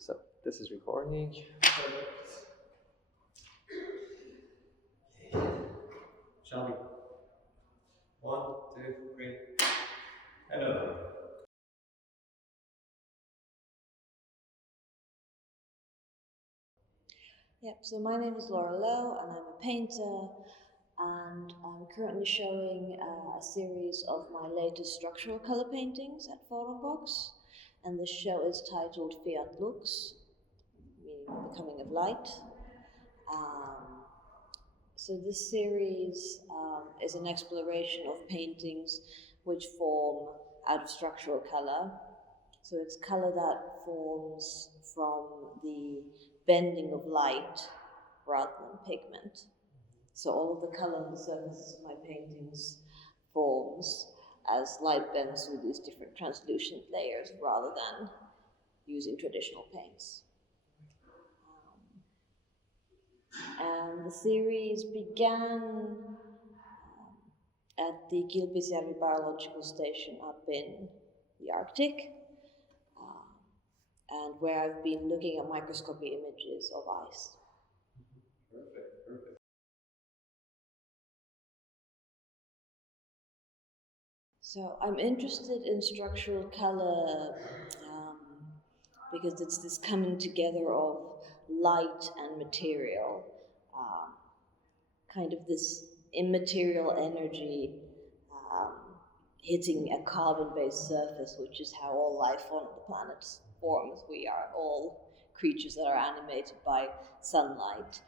So this is recording. Shall we? 1, 2, 3. Hello. Yep, so my name is Laura Lowe and I'm a painter, and I'm currently showing a series of my latest structural color paintings at Box, and the show is titled FIAT LUX, meaning the coming of light. So this series is an exploration of paintings which form out of structural color. So it's color that forms from the bending of light rather than pigment. So all of the color on the surfaces of my paintings forms as light bends through these different translucent layers rather than using traditional paints. And the series began at the Kilpisjärvi biological station up in the Arctic, and where I've been looking at microscopy images of ice. Perfect. So I'm interested in structural color because it's this coming together of light and material, kind of this immaterial energy hitting a carbon-based surface, which is how all life on the planet forms. We are all creatures that are animated by sunlight,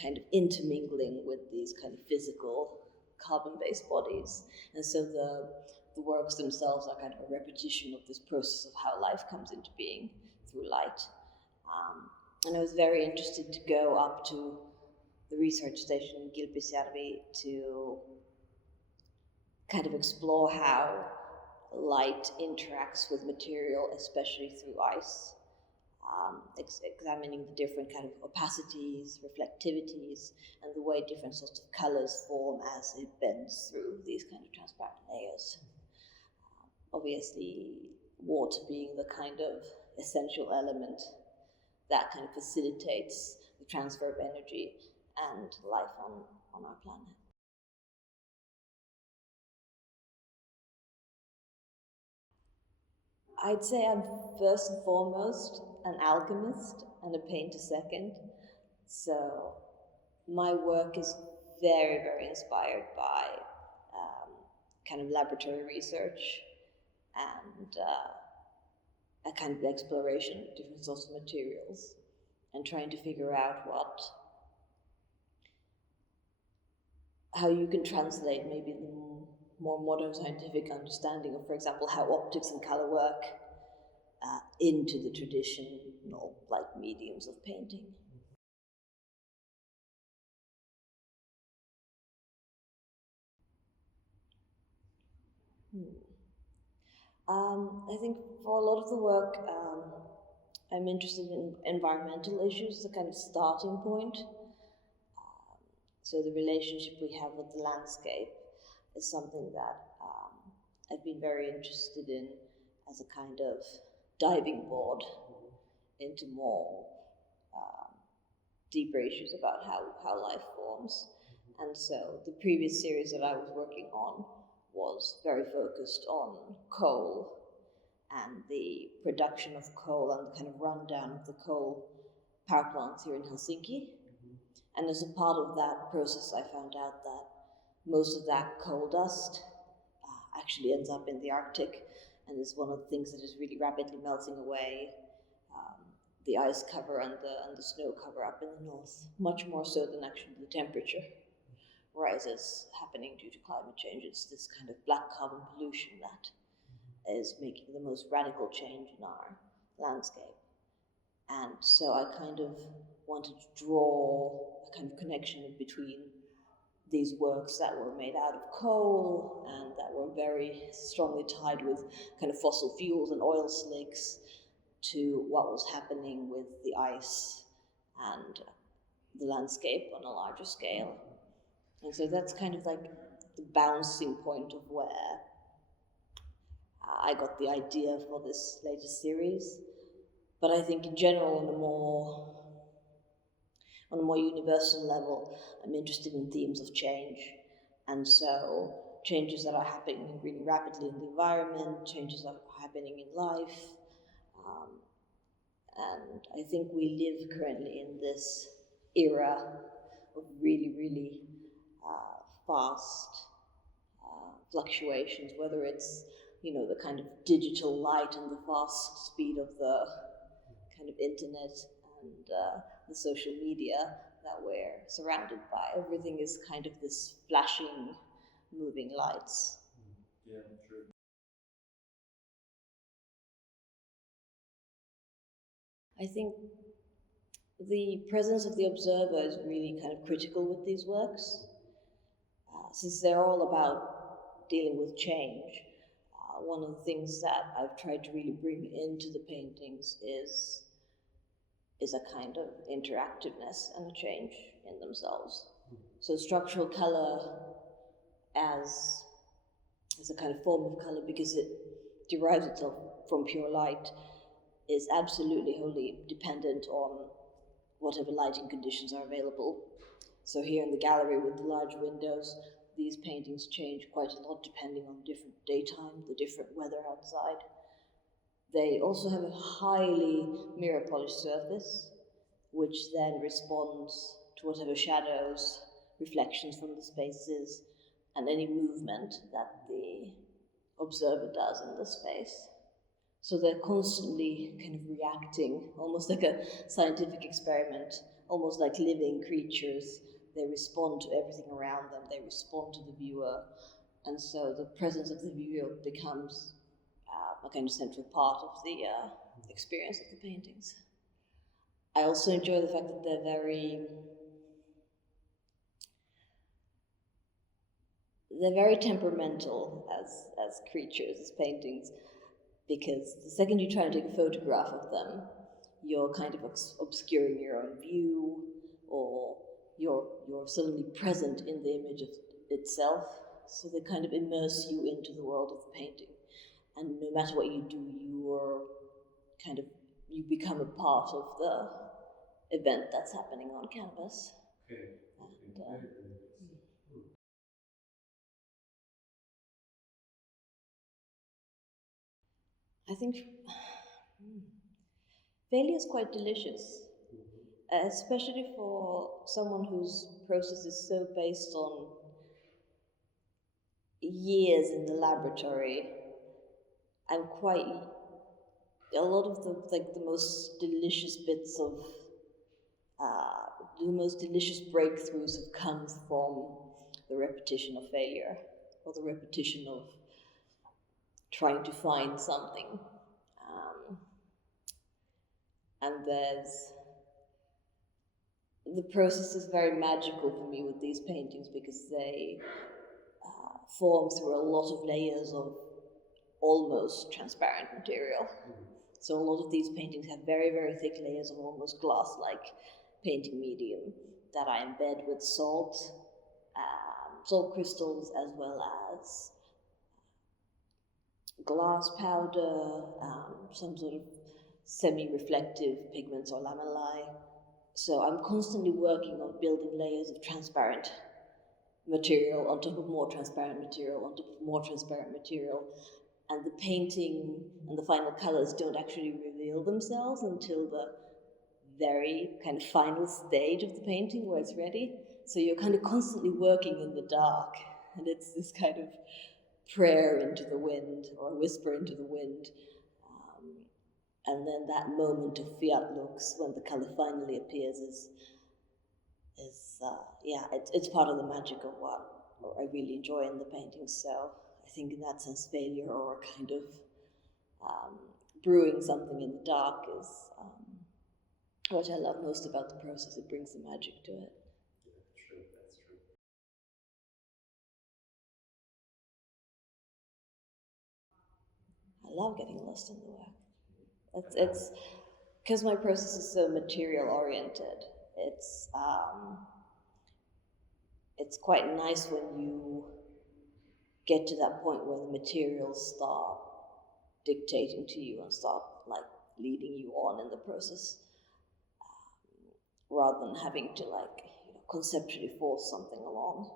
kind of intermingling with these kind of physical carbon-based bodies. And so the works themselves are kind of a repetition of this process of how life comes into being through light. And I was very interested to go up to the research station in Kilpisjärvi to kind of explore how light interacts with material, especially through ice. Examining the different kind of opacities, reflectivities, and the way different sorts of colors form as it bends through these kind of transparent layers. Obviously, water being the kind of essential element that kind of facilitates the transfer of energy and life on our planet. I'd say I'm first and foremost an alchemist and a painter second. So my work is very, very inspired by kind of laboratory research and a kind of exploration of different sorts of materials and trying to figure out how you can translate maybe the more modern scientific understanding of, for example, how optics and color work into the traditional mediums of painting. I think for a lot of the work, I'm interested in environmental issues as a kind of starting point. So the relationship we have with the landscape is something that I've been very interested in as a kind of diving board into more deeper issues about how life forms. And so the previous series that I was working on was very focused on coal and the production of coal and the kind of rundown of the coal power plants here in Helsinki. And as a part of that process, I found out that most of that coal dust actually ends up in the Arctic and is one of the things that is really rapidly melting away the ice cover and the snow cover up in the north, much more so than actually the temperature rises happening due to climate change. It's this kind of black carbon pollution that is making the most radical change in our landscape. And so I kind of wanted to draw a kind of connection between these works that were made out of coal and that were very strongly tied with kind of fossil fuels and oil slicks to what was happening with the ice and the landscape on a larger scale. And so that's kind of like the bouncing point of where I got the idea for this latest series. But I think in general, on a more universal level, I'm interested in themes of change. And so changes that are happening really rapidly in the environment, changes that are happening in life. And I think we live currently in this era of really, really fast fluctuations, whether it's, the kind of digital light and the fast speed of the kind of internet and the social media that we're surrounded by. Everything is kind of this flashing, moving lights. Yeah, true. I think the presence of the observer is really kind of critical with these works, since they're all about dealing with change. One of the things that I've tried to really bring into the paintings is a kind of interactiveness and a change in themselves. So structural color as a kind of form of color, because it derives itself from pure light, is absolutely wholly dependent on whatever lighting conditions are available. So here in the gallery with the large windows, these paintings change quite a lot depending on different daytime, the different weather outside. They also have a highly mirror polished surface, which then responds to whatever shadows, reflections from the spaces, and any movement that the observer does in the space. So they're constantly kind of reacting, almost like a scientific experiment, almost like living creatures. They respond to everything around them, they respond to the viewer, and so the presence of the viewer becomes a kind of central part of the experience of the paintings. I also enjoy the fact that they're very temperamental as creatures, as paintings, because the second you try to take a photograph of them, you're kind of obscuring your own view, or you're suddenly present in the image of itself. So they kind of immerse you into the world of the painting, and no matter what you do, you become a part of the event that's happening on canvas. Okay. And, I think failure is quite delicious, especially for someone whose process is so based on years in the laboratory. A lot of the most delicious bits of the most delicious breakthroughs have come from the repetition of failure, or the repetition of trying to find something. And the process is very magical for me with these paintings, because they form through a lot of layers of almost transparent material. So a lot of these paintings have very, very thick layers of almost glass-like painting medium that I embed with salt crystals, as well as glass powder, some sort of semi-reflective pigments or lamellae. So I'm constantly working on building layers of transparent material on top of more transparent material on top of more transparent material, and the painting and the final colors don't actually reveal themselves until the very kind of final stage of the painting where it's ready. So you're kind of constantly working in the dark, and it's this kind of prayer into the wind, or a whisper into the wind. And then that moment of FIAT LUX, when the color finally appears, it's part of the magic of what I really enjoy in the painting. So I think in that sense, failure, or kind of brewing something in the dark, is what I love most about the process. It brings the magic to it. Yeah, true, that's true. I love getting lost in the work. It's because my process is so material oriented. It's quite nice when you get to that point where the materials start dictating to you and start like leading you on in the process, rather than having to conceptually force something along.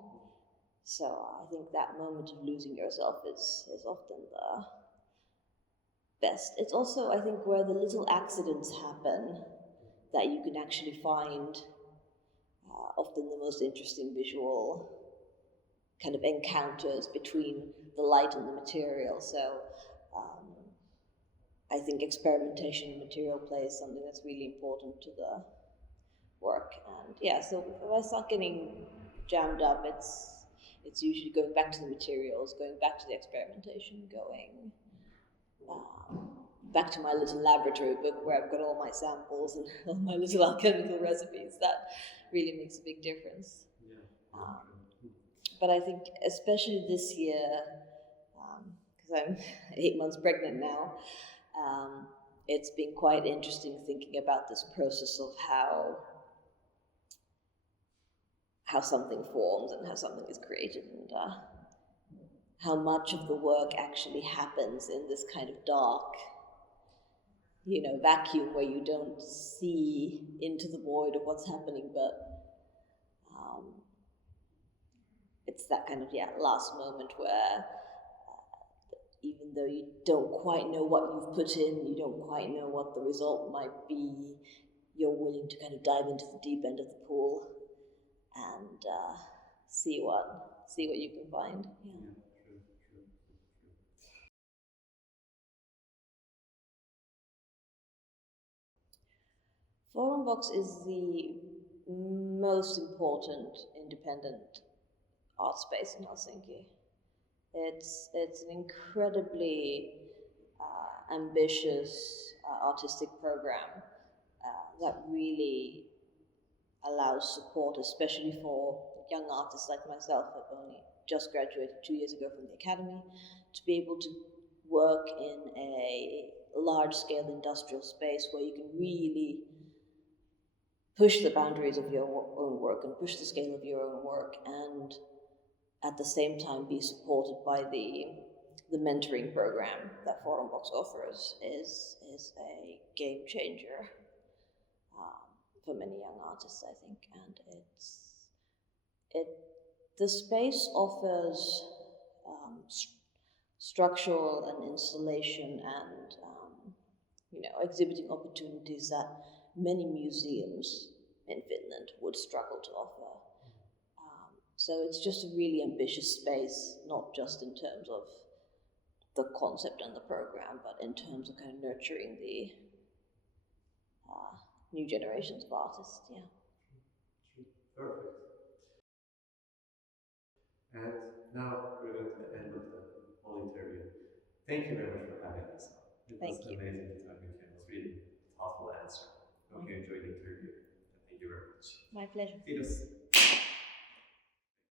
So I think that moment of losing yourself is often the best. It's also, I think, where the little accidents happen that you can actually find often the most interesting visual kind of encounters between the light and the material. So I think experimentation in material play is something that's really important to the work. And yeah, so if I start getting jammed up, it's usually going back to the materials, going back to the experimentation, going back to my little laboratory book where I've got all my samples and all my little alchemical recipes. That really makes a big difference. But I think especially this year, because I'm 8 months pregnant now, it's been quite interesting thinking about this process of how something forms and how something is created, and how much of the work actually happens in this kind of dark, vacuum where you don't see into the void of what's happening, but it's that kind of last moment where even though you don't quite know what you've put in, you don't quite know what the result might be, you're willing to kind of dive into the deep end of the pool and see what you can find. Yeah. True. Forum is the most important independent art space in Helsinki. It's an incredibly ambitious artistic program that really allows support, especially for young artists like myself. I've only just graduated 2 years ago from the academy, to be able to work in a large-scale industrial space where you can really push the boundaries of your own work and push the scale of your own work, and at the same time be supported by the mentoring program that Forum offers is a game changer for many young artists, I think. And the space offers structural and installation and exhibiting opportunities that many museums in Finland would struggle to offer. So it's just a really ambitious space, not just in terms of the concept and the program, but in terms of kind of nurturing the new generations of artists. Yeah. Perfect. And now we're going to the end of the whole interview. Thank you very much for having us on. It was Thank you. amazing to talk with you. It was really thoughtful answer. Hope you enjoyed the interview. And thank you very much. My pleasure. Kiitos.